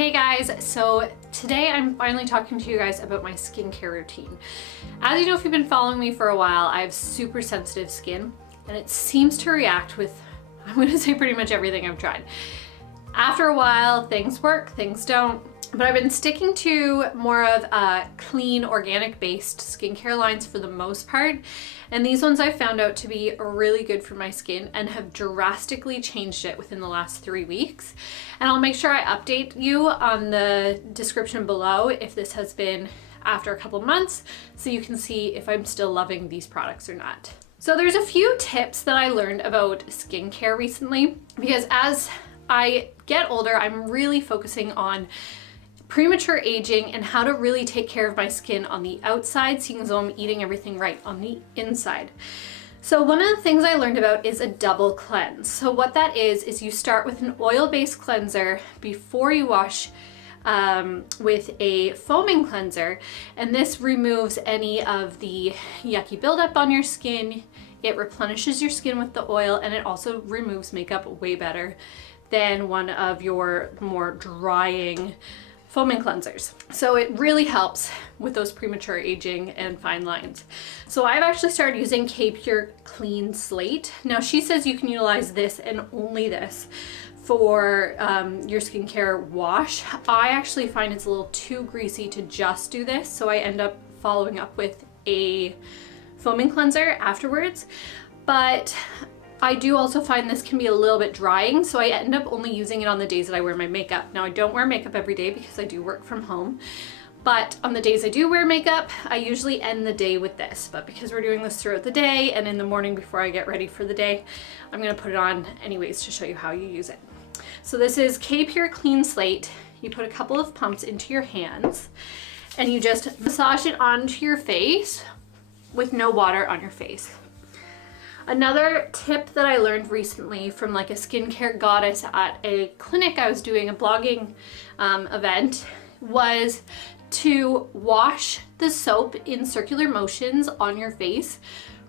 Hey guys, so today I'm finally talking to you guys about my skincare routine. As you know, if you've been following me for a while, I have super sensitive skin and it seems to react with, I'm gonna say pretty much everything I've tried. After a while, things work, things don't. But I've been sticking to more of clean, organic-based skincare lines for the most part. And these ones I found out to be really good for my skin and have drastically changed it within the last 3 weeks. And I'll make sure I update you on the description below if this has been after a couple months, so you can see if I'm still loving these products or not. So there's a few tips that I learned about skincare recently, because as I get older, I'm really focusing on premature aging and how to really take care of my skin on the outside, seeing as though I'm eating everything right on the inside. So one of the things I learned about is a double cleanse. So what that is you start with an oil-based cleanser before you wash with a foaming cleanser, and this removes any of the yucky buildup on your skin. It replenishes your skin with the oil, and it also removes makeup way better than one of your more drying foaming cleansers. So it really helps with those premature aging and fine lines. So I've actually started using K-Pure Clean Slate. Now she says you can utilize this and only this for your skincare wash. I actually find it's a little too greasy to just do this, so I end up following up with a foaming cleanser afterwards. But I do also find this can be a little bit drying, so I end up only using it on the days that I wear my makeup. Now I don't wear makeup every day because I do work from home, but on the days I do wear makeup, I usually end the day with this. But because we're doing this throughout the day and in the morning before I get ready for the day, I'm gonna put it on anyways to show you how you use it. So this is K-Pure Clean Slate. You put a couple of pumps into your hands and you just massage it onto your face with no water on your face. Another tip that I learned recently from like a skincare goddess at a clinic I was doing, a blogging event, was to wash the soap in circular motions on your face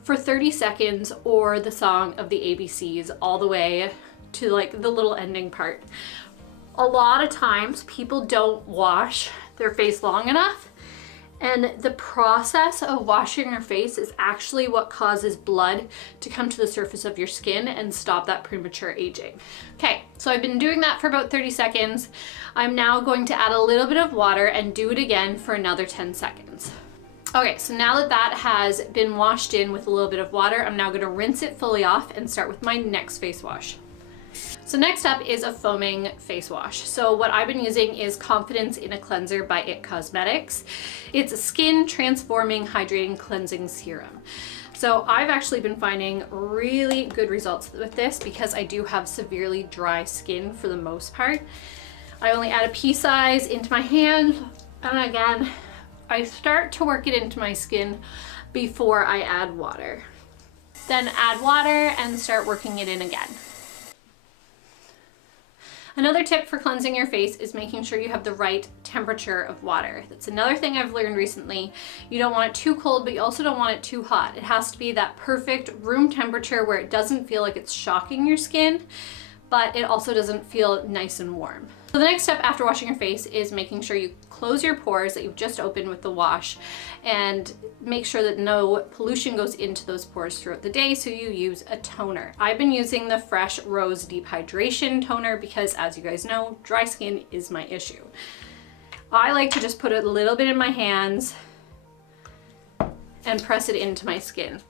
for 30 seconds, or the song of the ABCs all the way to like the little ending part. A lot of times people don't wash their face long enough, and the process of washing your face is actually what causes blood to come to the surface of your skin and stop that premature aging. Okay, so I've been doing that for about 30 seconds. I'm now going to add a little bit of water and do it again for another 10 seconds. Okay, so now that that has been washed in with a little bit of water, I'm now gonna rinse it fully off and start with my next face wash. So next up is a foaming face wash. So what I've been using is Confidence in a Cleanser by IT Cosmetics. It's a skin transforming hydrating cleansing serum. So I've actually been finding really good results with this because I do have severely dry skin for the most part. I only add a pea size into my hand, and again, I start to work it into my skin before I add water. Then add water and start working it in again. Another tip for cleansing your face is making sure you have the right temperature of water. That's another thing I've learned recently. You don't want it too cold, but you also don't want it too hot. It has to be that perfect room temperature where it doesn't feel like it's shocking your skin, but it also doesn't feel nice and warm. So the next step after washing your face is making sure you close your pores that you've just opened with the wash, and make sure that no pollution goes into those pores throughout the day, so you use a toner. I've been using the Fresh Rose Deep Hydration Toner because, as you guys know, dry skin is my issue. I like to just put a little bit in my hands and press it into my skin.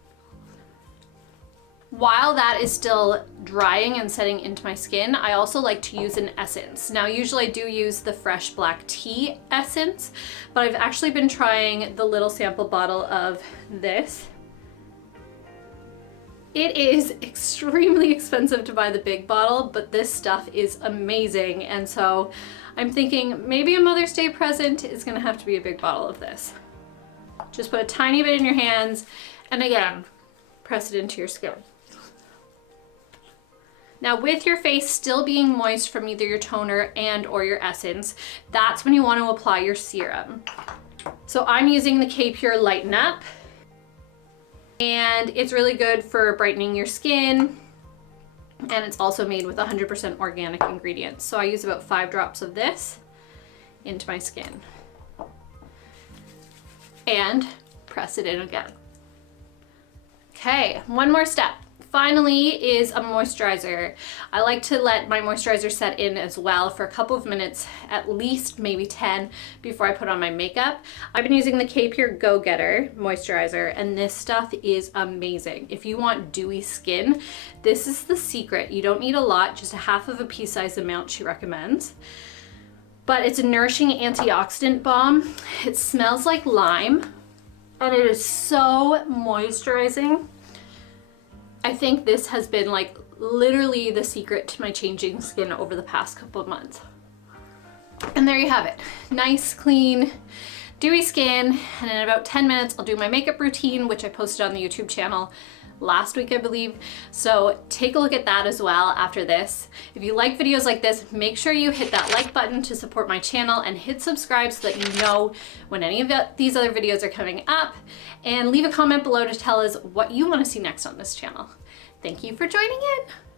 While that is still drying and setting into my skin, I also like to use an essence. Now, usually I do use the fresh black tea essence, but I've actually been trying the little sample bottle of this. It is extremely expensive to buy the big bottle, but this stuff is amazing. And so I'm thinking maybe a Mother's Day present is gonna have to be a big bottle of this. Just put a tiny bit in your hands, and again, press it into your skin. Now, with your face still being moist from either your toner and or your essence, that's when you want to apply your serum. So I'm using the K-Pure Lighten Up, and it's really good for brightening your skin, and it's also made with 100% organic ingredients. So I use about 5 drops of this into my skin. And press it in again. Okay, one more step. Finally is a moisturizer. I like to let my moisturizer set in as well for a couple of minutes, at least maybe 10, before I put on my makeup. I've been using the K-Pure Go Getter moisturizer, and this stuff is amazing. If you want dewy skin, this is the secret. You don't need a lot, just a half of a pea-sized amount she recommends. But it's a nourishing antioxidant balm. It smells like lime, and it is so moisturizing. I think this has been like literally the secret to my changing skin over the past couple of months. And there you have it. Nice, clean, dewy skin. And in about 10 minutes, I'll do my makeup routine, which I posted on the YouTube channel last week, I believe. So take a look at that as well after this. If you like videos like this, make sure you hit that like button to support my channel and hit subscribe so that you know when any of these other videos are coming up, and leave a comment below to tell us what you want to see next on this channel. Thank you for joining in.